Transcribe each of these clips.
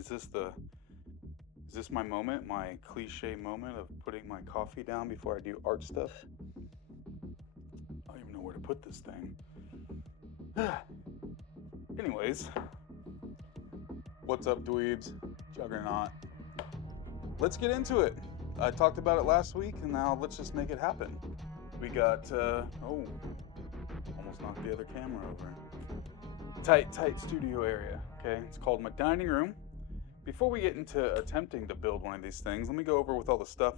Is this my moment, my cliche moment of putting my coffee down before I do art stuff? I don't even know where to put this thing. Anyways, what's up, dweebs? Juggernaut. Let's get into it. I talked about it last week, and now let's just make it happen. We got, oh, almost knocked the other camera over. Tight studio area, okay? It's called my dining room. Before we get into attempting to build one of these things, let me go over with all the stuff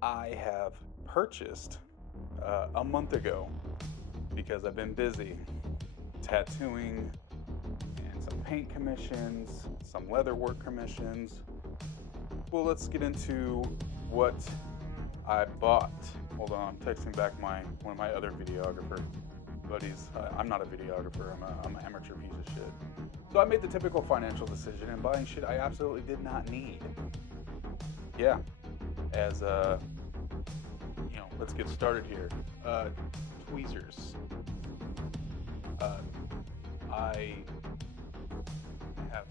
I have purchased a month ago because I've been busy tattooing and some paint commissions, some leather work commissions. Well, let's get into what I bought. Hold on, I'm texting back one of my other videographer buddies. I'm not a videographer, I'm an amateur piece of shit. So I made the typical financial decision in buying shit I absolutely did not need. Yeah, as let's get started here. Tweezers. I have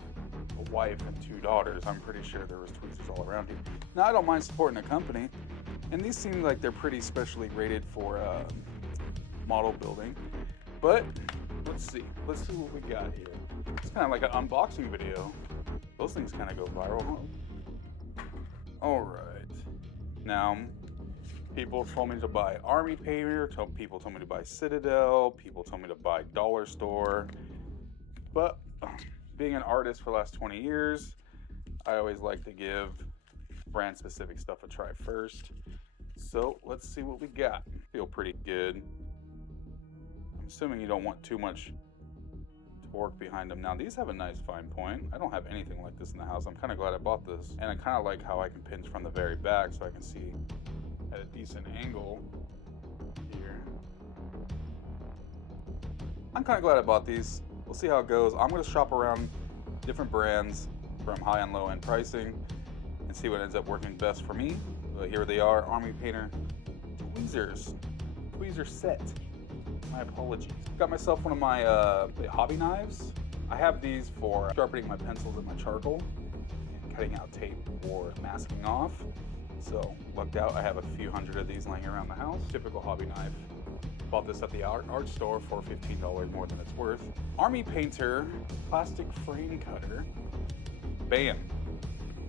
a wife and 2 daughters. I'm pretty sure there was tweezers all around here. Now, I don't mind supporting a company, and these seem like they're pretty specially rated for model building. But let's see what we got here. It's kind of like an unboxing video. Those things kind of go viral, huh? All right. Now, people told me to buy Army Painter. People told me to buy Citadel. People told me to buy Dollar Store. But being an artist for the last 20 years, I always like to give brand-specific stuff a try first. So let's see what we got. Feel pretty good. I'm assuming you don't want too much torque behind them. Now, these have a nice fine point. I don't have anything like this in the house. I'm kind of glad I bought this. And I kind of like how I can pinch from the very back so I can see at a decent angle here. I'm kind of glad I bought these. We'll see how it goes. I'm going to shop around different brands from high and low end pricing and see what ends up working best for me. But here they are, Army Painter tweezers. Tweezer set. My apologies. Got myself one of my hobby knives. I have these for sharpening my pencils and my charcoal and cutting out tape or masking off. So lucked out, I have a few hundred of these laying around the house. Typical hobby knife. Bought this at the art store for $15 more than it's worth. Army Painter plastic frame cutter. Bam.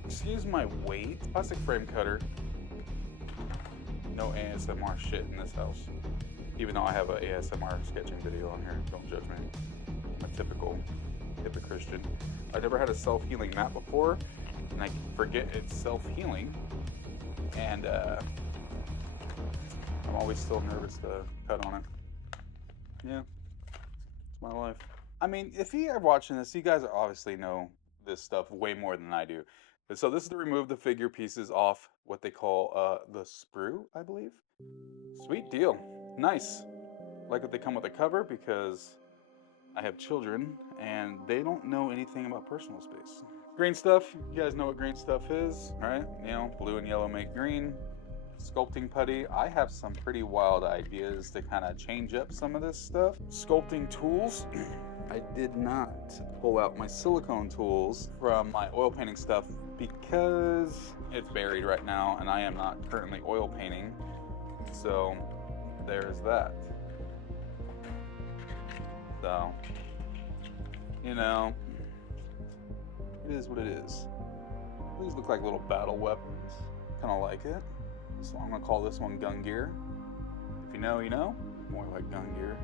Excuse my weight. Plastic frame cutter. No ASMR shit in this house. Even though I have an ASMR sketching video on here. Don't judge me. I'm a typical Christian. I never had a self-healing mat before, and I forget it's self-healing. And I'm always still nervous to cut on it. Yeah, it's my life. I mean, if you are watching this, you guys obviously know this stuff way more than I do. But so this is to remove the figure pieces off what they call the sprue, I believe. Sweet deal. Nice. Like that they come with a cover because I have children and they don't know anything about personal space. Green stuff, you guys know what green stuff is, right? You know, blue and yellow make green. Sculpting putty, I have some pretty wild ideas to kind of change up some of this stuff. Sculpting tools, I did not pull out my silicone tools from my oil painting stuff because it's buried right now and I am not currently oil painting. So there's that. So, you know, it is what it is. These look like little battle weapons. Kind of like it. So I'm going to call this one gun gear. If you know, you know. More like gun gear.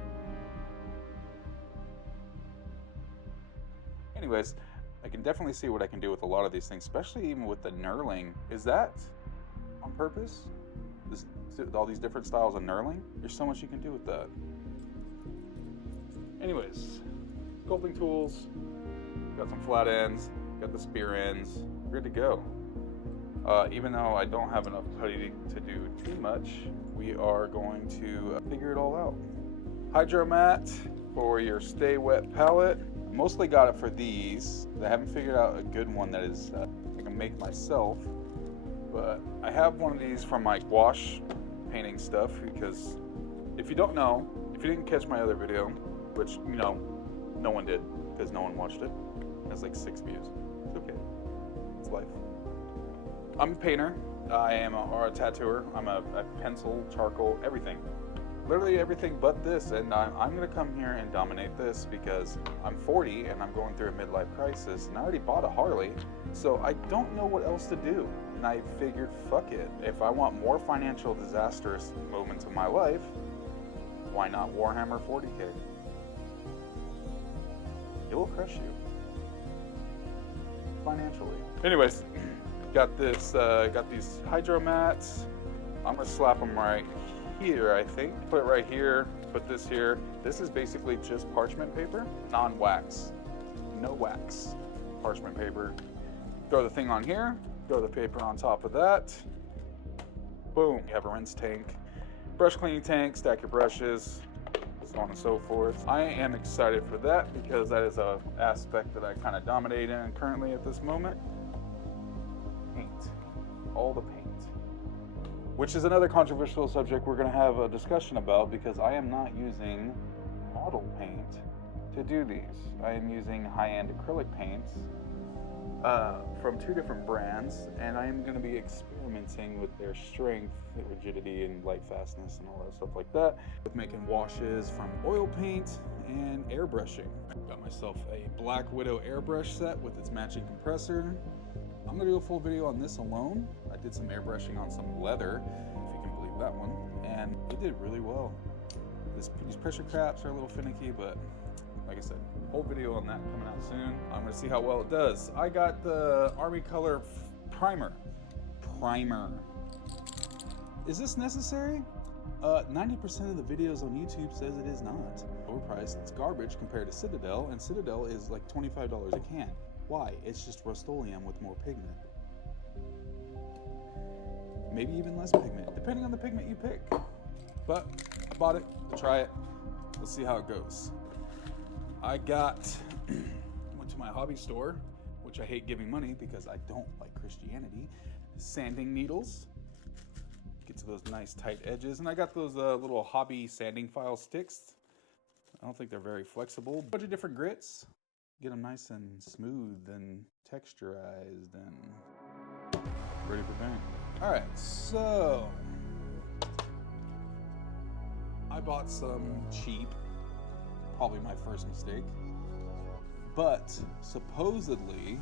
Anyways, I can definitely see what I can do with a lot of these things, especially even with the knurling. Is that on purpose? All these different styles of knurling? There's so much you can do with that. Anyways, sculpting tools. Got some flat ends. Got the spear ends. Good to go. Even though I don't have enough putty to do too much, we are going to figure it all out. Hydro mat for your stay wet palette. Mostly got it for these. I haven't figured out a good one that is I can make myself, but I have one of these from my gouache painting stuff because if you don't know, if you didn't catch my other video, which, you know, no one did because no one watched it, it has like 6 views. It's okay. It's life. I'm a painter. I am a tattooer. I'm a pencil, charcoal, everything. Literally everything but this, and I'm gonna come here and dominate this because I'm 40 and I'm going through a midlife crisis, and I already bought a Harley, so I don't know what else to do. And I figured, fuck it. If I want more financial disastrous moments of my life, why not Warhammer 40K? It will crush you financially. Anyways, got this. Got these hydro mats. I'm gonna slap them right here, I think. Put it right here. Put this here. This is basically just parchment paper, non-wax, no wax, parchment paper. Throw the thing on here. Throw the paper on top of that. Boom. You have a rinse tank, brush cleaning tank. Stack your brushes, so on and so forth. I am excited for that because that is a aspect that I kind of dominate in currently at this moment. Paint. All the paint. Which is another controversial subject we're going to have a discussion about because I am not using model paint to do these. I am using high-end acrylic paints from 2 different brands, and I am going to be experimenting with their strength, rigidity, and light fastness and all that stuff like that, with making washes from oil paint and airbrushing. Got myself a Black Widow airbrush set with its matching compressor. I'm gonna do a full video on this alone. I did some airbrushing on some leather, if you can believe that one, and it did really well. These pressure caps are a little finicky, but like I said, whole video on that coming out soon. I'm gonna see how well it does. I got the Army Color primer. Is this necessary? 90% of the videos on YouTube says it is not. Overpriced, it's garbage compared to Citadel, and Citadel is like $25 a can. Why? It's just Rust-Oleum with more pigment. Maybe even less pigment, depending on the pigment you pick. But I bought it to try it. Let's see how it goes. I went to my hobby store, which I hate giving money because I don't like Christianity. Sanding needles. Get to those nice tight edges. And I got those little hobby sanding file sticks. I don't think they're very flexible. A bunch of different grits. Get them nice and smooth and texturized and ready for paint. All right, so I bought some cheap, probably my first mistake, but supposedly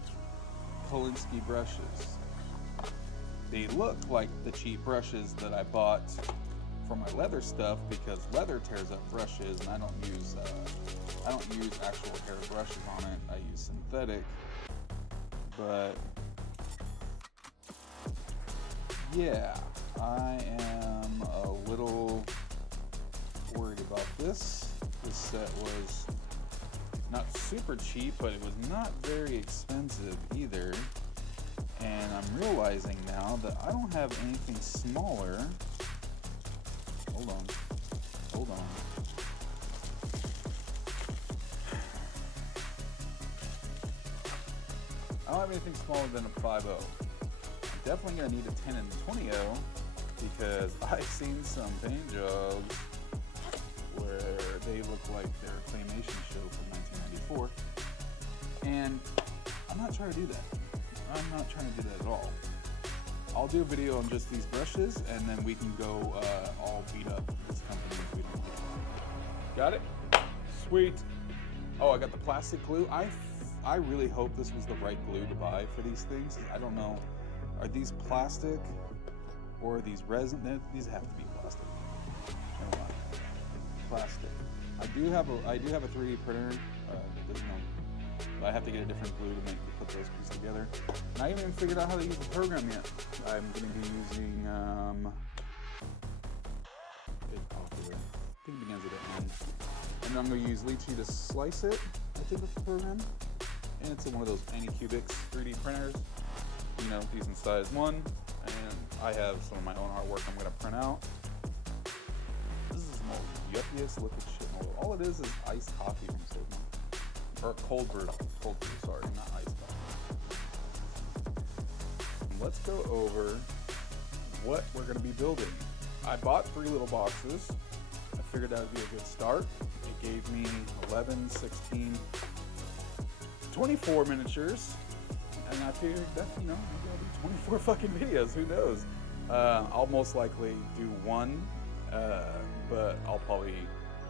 Kolinsky brushes. They look like the cheap brushes that I bought for my leather stuff because leather tears up brushes, and I don't use actual hair brushes on it. I use synthetic. But yeah, I am a little worried about this. This set was not super cheap, but it was not very expensive either. And I'm realizing now that I don't have anything smaller. Hold on. I don't have anything smaller than a 5.0. I'm definitely gonna need a 10 and 20.0 because I've seen some paint jobs where they look like their claymation show from 1994. And I'm not trying to do that. I'm not trying to do that at all. I'll do a video on just these brushes, and then we can go all beat up this company if we don't get it. Got it? Sweet. Oh, I got the plastic glue. I really hope this was the right glue to buy for these things. I don't know. Are these plastic or are these resin? These have to be plastic. Never mind. Plastic. I do have a 3D printer. I have to get a different glue to put those pieces together. And I haven't even figured out how to use the program yet. I'm going to be using it's popular. I think it begins with an N. And I'm going to use Lychee to slice it. I think that's the program. And it's in one of those Anycubics 3D printers. You know, decent size one. And I have some of my own artwork I'm going to print out. This is the most yuppiest looking shit in the world. All it is iced coffee from Sigma. Or cold brew, sorry, not iced coffee. Let's go over what we're going to be building. I bought 3 little boxes. I figured that would be a good start. It gave me 11, 16, 24 miniatures And I figured that, maybe I'll do 24 fucking videos. Who knows? I'll most likely do one, but I'll probably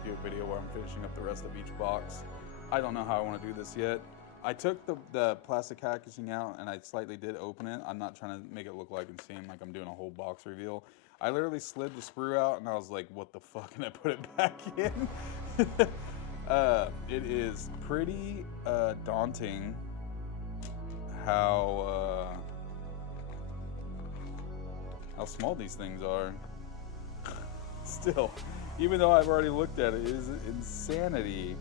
do a video where I'm finishing up the rest of each box. I don't know how I want to do this yet. I took the plastic packaging out and I slightly did open it. I'm not trying to make it look like and seem like I'm doing a whole box reveal. I literally slid the sprue out and I was like, what the fuck? And I put it back in. It is pretty daunting how small these things are. Still, even though I've already looked at it, it is insanity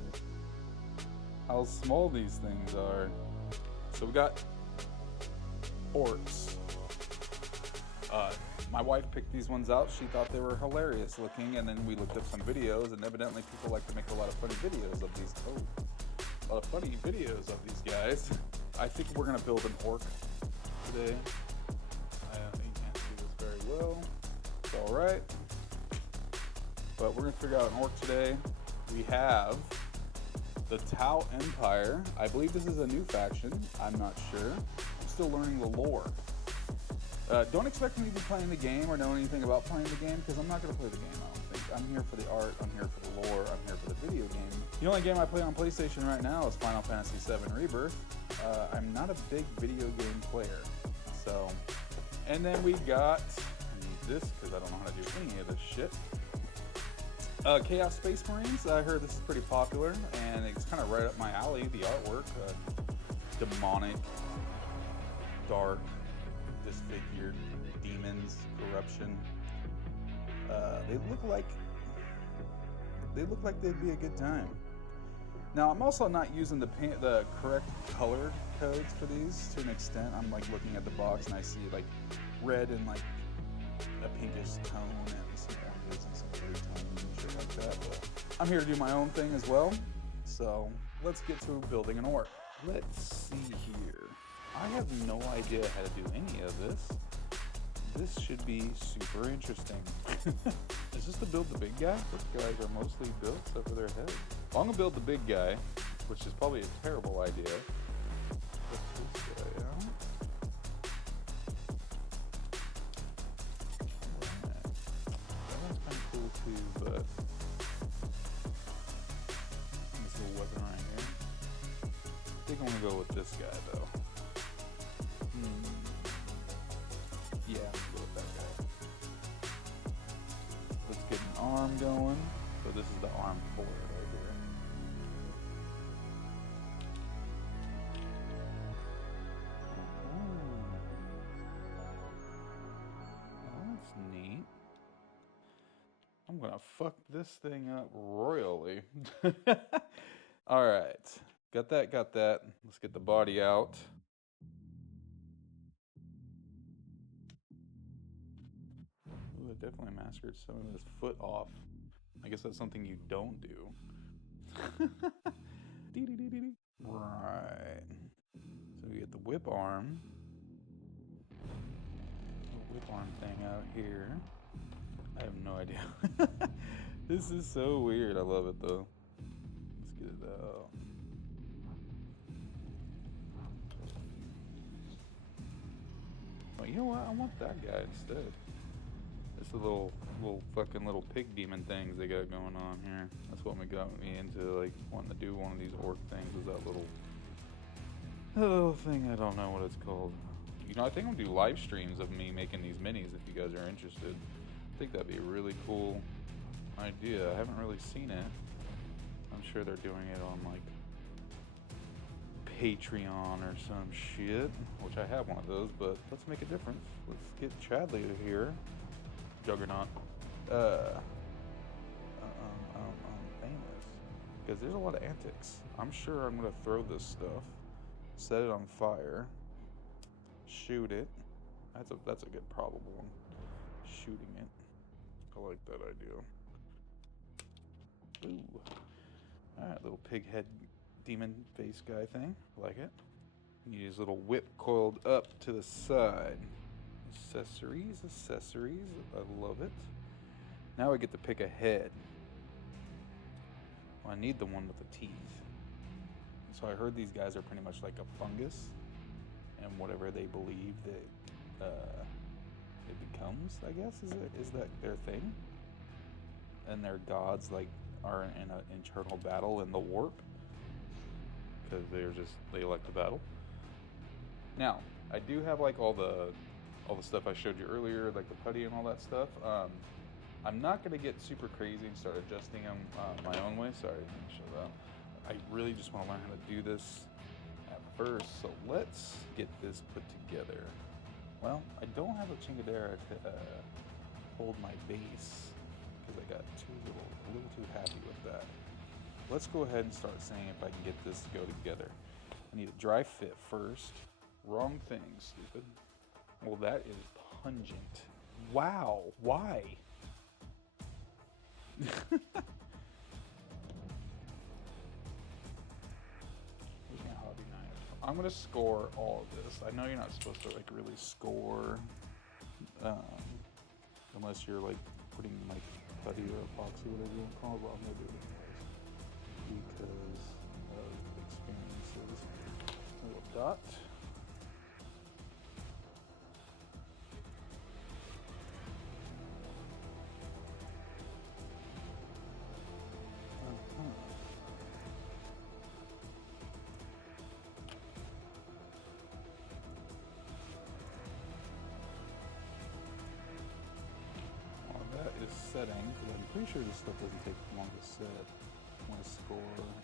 how small these things are. So we got Orks. My wife picked these ones out. She thought they were hilarious looking, and then we looked up some videos, and evidently people like to make a lot of funny videos of these. A lot of funny videos of these guys. I think we're gonna build an orc today. You can't see this very well. It's all right. But we're gonna figure out an orc today. We have the Tau Empire. I believe this is a new faction. I'm not sure. I'm still learning the lore. Don't expect me to be playing the game or know anything about playing the game, because I'm not going to play the game, I don't think. I'm here for the art, I'm here for the lore, I'm here for the video game. The only game I play on PlayStation right now is Final Fantasy VII Rebirth. I'm not a big video game player. So, and then we got, I need this because I don't know how to do any of this shit. Chaos Space Marines. I heard this is pretty popular, and it's kind of right up my alley, the artwork. Demonic, dark, disfigured demons, corruption. They look like they'd be a good time. Now, I'm also not using the correct color codes for these to an extent. I'm like looking at the box and I see like red and like a pinkish tone and some oranges and some blue tones and shit like that. But I'm here to do my own thing as well. So let's get to building an orc. Let's see here. I have no idea how to do any of this. This should be super interesting. Is this to build the big guy? Those guys are mostly built except for their head. Well, I'm gonna build the big guy, which is probably a terrible idea. Put this guy out. Alright. That one's kind of cool too, but this little weapon right here. I think I'm gonna go with this guy though. Yeah, let's go with that guy. Let's get an arm going. So this is the arm for it right here. Ooh. Oh, that's neat. I'm gonna fuck this thing up royally. Alright. Got that. Let's get the body out. Definitely massacred some of his foot off. I guess that's something you don't do. Right. So we get the whip arm. The whip arm thing out here. I have no idea. This is so weird. I love it though. Let's get it out. Oh, you know what? I want that guy instead. It's the little pig demon things they got going on here. That's what got me into like wanting to do one of these orc things. Is that little thing? I don't know what it's called. I think I'm gonna do live streams of me making these minis if you guys are interested. I think that'd be a really cool idea. I haven't really seen it. I'm sure they're doing it on like Patreon or some shit, which I have one of those. But let's make a difference. Let's get Chadley here. Juggernaut, famous, because there's a lot of antics. I'm sure I'm gonna throw this stuff, set it on fire, shoot it. That's a good probable one. Shooting it. I like that idea. Ooh. All right, little pig head demon face guy thing. I like it. Need his little whip coiled up to the side. Accessories. I love it. Now we get to pick a head. Well, I need the one with the teeth. So I heard these guys are pretty much like a fungus, and whatever they believe that it becomes, I guess, is that their thing? And their gods like are in an internal battle in the warp because they elect the battle. Now, I do have like all the stuff I showed you earlier, like the putty and all that stuff. I'm not gonna get super crazy and start adjusting them my own way. Sorry, let me show that. I really just want to learn how to do this at first. So let's get this put together. Well, I don't have a chingadera to hold my base because I got a little too happy with that. Let's go ahead and start seeing if I can get this to go together. I need a dry fit first. Wrong thing, stupid. Well, that is pungent. Wow, why? Where's my hobby knife? I'm gonna score all of this. I know you're not supposed to like really score unless you're like putting like putty or epoxy, whatever you want to call it, but I'm gonna do it anyways because of experiences. A little dot. Is setting, because I'm pretty sure this stuff doesn't take long to set. I want to score with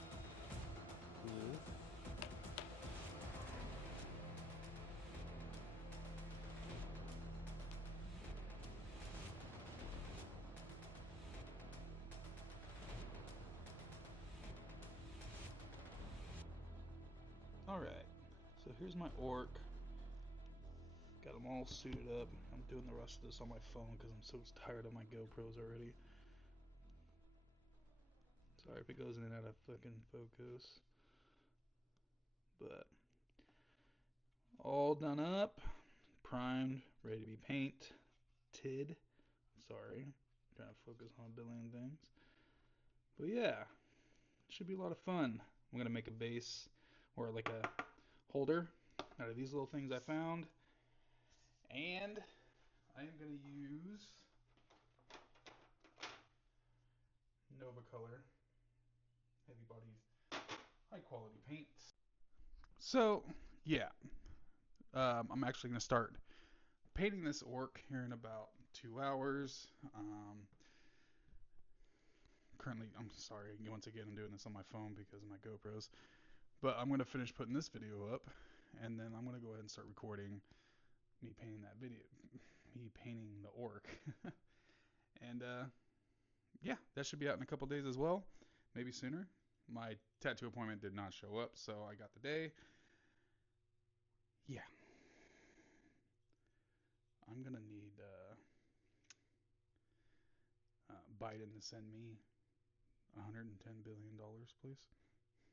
Alright, so here's my orc. Got them all suited up. I'm doing the rest of this on my phone because I'm so tired of my GoPros already. Sorry if it goes in and out of fucking focus. But all done up, primed, ready to be painted. Sorry, I'm trying to focus on a billion things. But yeah, it should be a lot of fun. I'm gonna make a base or like a holder out of these little things I found. And I am going to use Nova Color heavy body high quality paints. So yeah, I'm actually going to start painting this orc here in about 2 hours. Currently, I'm sorry, once again I'm doing this on my phone because of my GoPros, but I'm going to finish putting this video up and then I'm going to go ahead and start recording me painting that video, me painting the orc. And yeah, that should be out in a couple days as well, maybe sooner. My tattoo appointment did not show up, so I got the day. Yeah, I'm gonna need Biden to send me $110 billion, please.